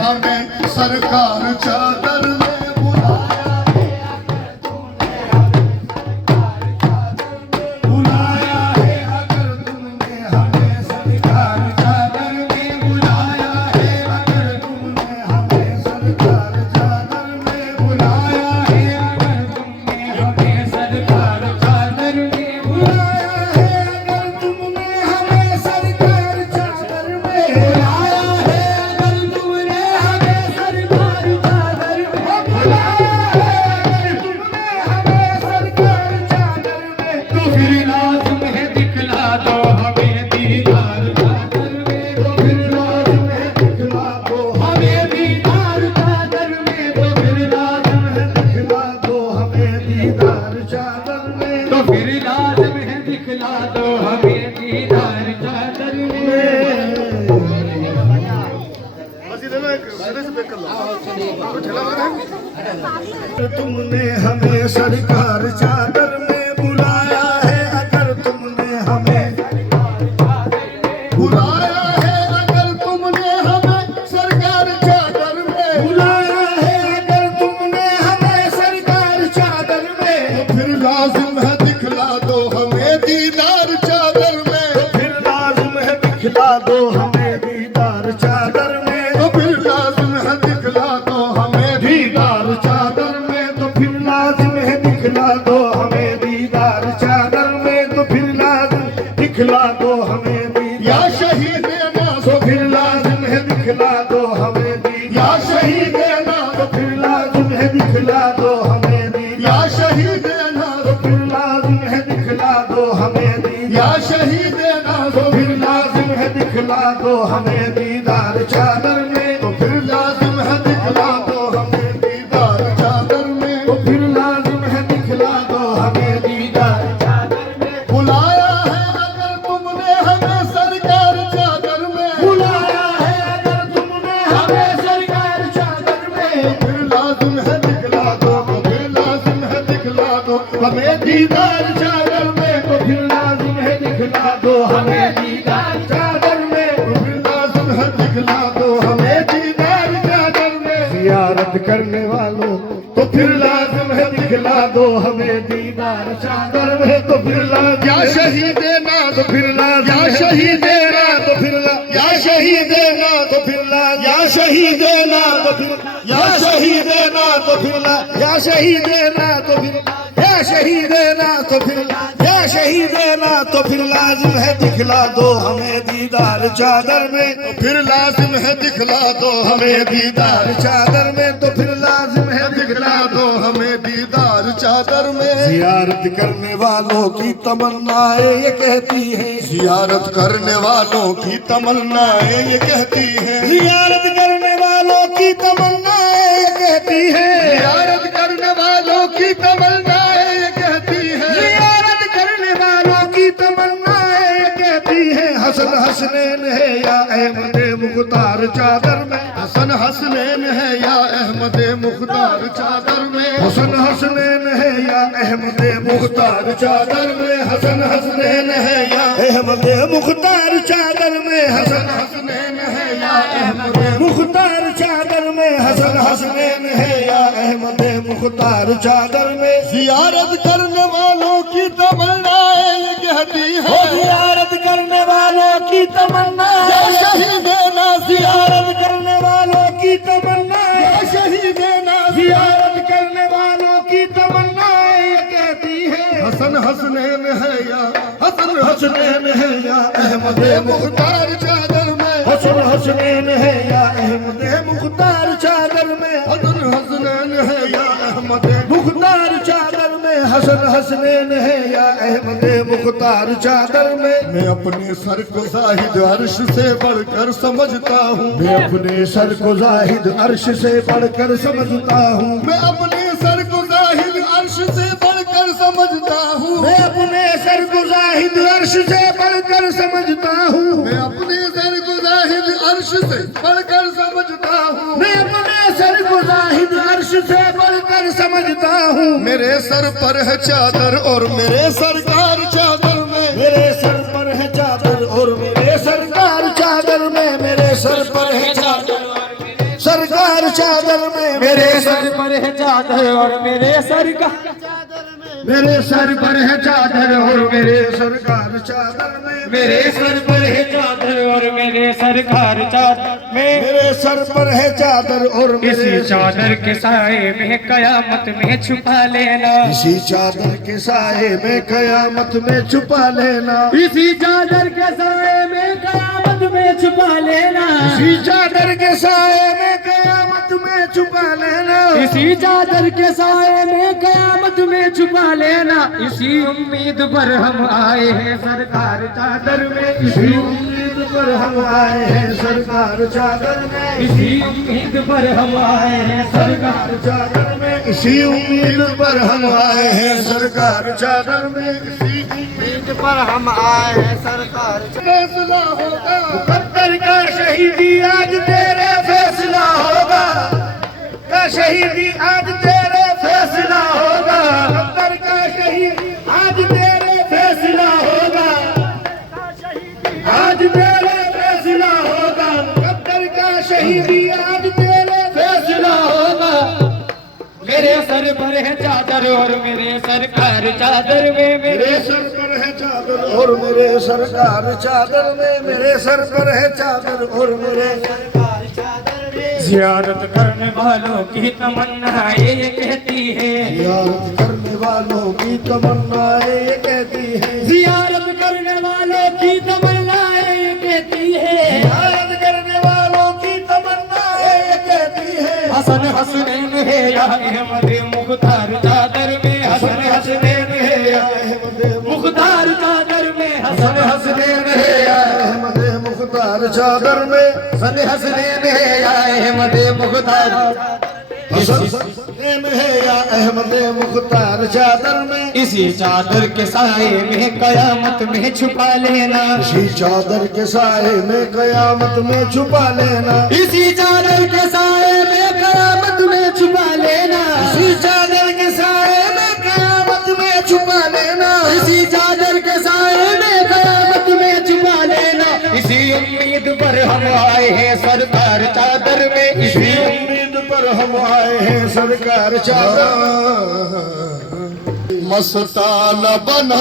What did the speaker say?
हमें सरकार चादर में बुलाया है, अगर तुमने बुलाया है, अगर तुमने हमें सरकार चादर में बुलाया है, अगर तुमने हमें सरकार चादर में बुलाया है, अगर तुमने हमें सरकार चादर में बुलाया है, अगर तुमने हमें सरकार चादर में बुलाया है, अगर तुमने हमें सरकार चादर में बुलाया है, अगर तुमने हमें सरकार चादर में, तो फिर लाज़िम है दिखला दो हमें दीदार चादर में, तो फिर लाज़िम है दिखला दो हमें दीदार चादर में, तो फिर लाज़िम है दिखला दो हमें दीदार चादर में, तो फिर लाज़िम है दिखला दो हमें दीदार चादर में। तुमने हमें सरकार चादर में बुलाया है, अगर तुमने हमें बुलाया है, अगर तुमने हमें सरकार चादर में बुलाया है, अगर तुमने हमें सरकार चादर में, तो फिर लाज़िम है दिखला दो हमें दीदार चादर में, तो फिर लाज़िम है दिखला दो हमें दीदार चादर में, तो फिर लाज़िम है दिखला दो हमें दीदार चादर में, तो फिर लाज़िम है दिखला दो हमें दीदार चादर में, तो फिर लाज़िम दिखला दो हमें दीदार, या शहीद ना तो फिर लाज़िम है दिखला दो हमें दीदार, या शहीद ना तो फिर लाज़िम है दिखला दो हमें दीदार, या शहीद ना तो फिर लाज़िम है दिखला दो हमें दीदार, या शहीद ना तो फिर लाज़िम है दिखला दो हमें दीदार चादर में, तो फिर लाज़िम है दिखला दो हमें दीदार चादर में, तो फिर लाज़िम है दिखला दो हमें दीदार चादर में। बुलाया है अगर तुमने हमें सरकार चादर में, बुलाया है अगर तुमने हमें सरकार चादर में, फिर लाज़िम है दिखला दो, तो फिर लाज़िम है दिखला दो हमें दीदार चादर में, तो फिर लाज़िम है दिखला दो हमें दीदार चादर में, तो फिर लाज़िम है दिखला दो हमें दीदार चादर में। ज़ियारत करने वालों तो फिर लाज़िम है दिखला दो हमें दीदार चादर में, तो फिर लाज़िम या शहीद ना तो फिर लाज़िम या शहीद ना तो फिर या शहीद ना तो फिर या शहीद ना तो फिर या शहीद ना तो फिर या शहीद ना तो फिर या शहीद ना तो फिर या शहीद ना तो फिर लाज़िम है दिखला दो हमें दीदार चादर में, तो फिर लाज़िम है दिखला दो हमें दीदार चादर में, तो फिर लाज़िम है दिखला दो हमें दीदार चादर में। ज़ियारत करने वालों की तमन्नाएं ये कहती हैं, ज़ियारत करने वालों की तमन्नाएं ये कहती हैं, ज़ियारत करने वालों की तमन्नाएं ये कहती हैं, ज़ियारत करने वालों की तमन्नाएं ये कहती हैं, ज़ियारत करने वालों की तमन्नाएं ये कहती हैं। हसन हसनैन है या अहमद मुख्तार चादर में, हसन हसनैन है या अहमद मुख्तार चादर में, हसन हसनैन है या अहमद मुख्तार चादर में, हसन हसनैन है या अहमद मुख्तार चादर में, हसन हसनैन है या अहमद मुख्तार चादर में, हसन हसनैन है या अहमद मुख्तार चादर में। ज़ियारत करने वालों की तमन्नाएं ये कहती है, ज़ियारत करने वालों की तमन्नाएं या शहीद ना, ज़ियारत करने वालों की तमन्नाएं शहीद ना, ज़ियारत करने वालों की तमन्नाएं ये कहती है। हसन हसनैन है या हसन हसनैन है या अहमद मुख्तार चादर में, हसन हसनैन है या अहमद मुख्तार चादर में, हसन हसनैन है या अहमद मुख्तार चादर में, हसन हसनैन है या अहमद मुख्तार चादर में। मैं अपने सर को जाहिद अर्श से बढ़कर समझता हूँ, मैं अपने सर को जाहिद अर्श से बढ़कर समझता हूँ, मैं अपने सर को जाहिद अर्श से बढ़कर समझता हूँ, मैं अपने सर को जाहिद अर्श से बढ़कर समझता हूँ, मैं अपने सर को जाहिद अर्श से बढ़कर समझता हूँ, मैं अपने सर को जाहिद अर्श से बढ़कर समझता हूँ। मेरे सर पर है चादर और मेरे सरकार चादर में, मेरे सर पर है चादर और मेरे सरकार चादर में, मेरे सर पर है चादर सरकार चादर में, मेरे सर पर है चादर और मेरे सर का मेरे सर पर है चादर और मेरे सरकार चादर में, मेरे सर पर है चादर और मेरे सरकार चादर में, मेरे सर पर है चादर और इसी मेरे चादर के साए में कयामत में छुपा लेना, इसी चादर के साए में कयामत में छुपा लेना, इसी चादर के साए में कयामत में छुपा लेना, इसी चादर के साए में कयामत में छुपा लेना, इसी चादर के साए में कयामत में छुपा लेना। इसी उम्मीद पर हम आए हैं सरकार चादर में, इसी उम्मीद पर हम आए हैं सरकार चादर में, इसी उम्मीद पर हम आए हैं सरकार चादर में, इसी उम्मीद पर हम आए हैं सरकार चादर में, इसी उम्मीद पर हम आए हैं सरकार। फैसला होगा मुकद्दर का शहीदी आज तेरे फैसला होगा, का शहीदी आज तेरे फैसला होगा, मुकद्दर का शहीदी आज तेरे फैसला होगा, आज तेरे फैसला होगा, मुकद्दर का शहीदी आज तेरे फैसला होगा। मेरे सर पर है चादर और मेरे सरकार चादर में, मेरे सर पर है चादर और मेरे सरकार चादर में, मेरे सर पर है चादर और मेरे सरकार चादर में। जियारत करने वालों की तमन्ना ये कहती है, जियारत करने वालों की तमन्ना ये कहती है, जियारत करने वालों की तमन्ना ये कहती है, जियारत करने वालों की तमन्ना ये कहती है। हसन हसनैन है या अहमद मुख्तार चादर में, हसन हसनैन है या अहमद मुख्तार चादर में, हसन हसनैन है या अहमद मुख्तार चादर में, हसन हसनैन है या अहमद मुख्तार, हसन है या अहमद मुख्तार चादर में, इसी चादर के साए में कयामत में छुपा लेना, इसी चादर के साए में कयामत में छुपा लेना, इसी चादर के साए में कयामत में छुपा लेना, इसी चादर के साए में कयामत में छुपा लेना, इसी चादर के साए में कयामत में छुपा लेना। इसी उम्मीद पर हम आए हैं सरकार चादर में, इसी उम्मीद पर हम आए हैं सरकार चादर। मस्ताना बना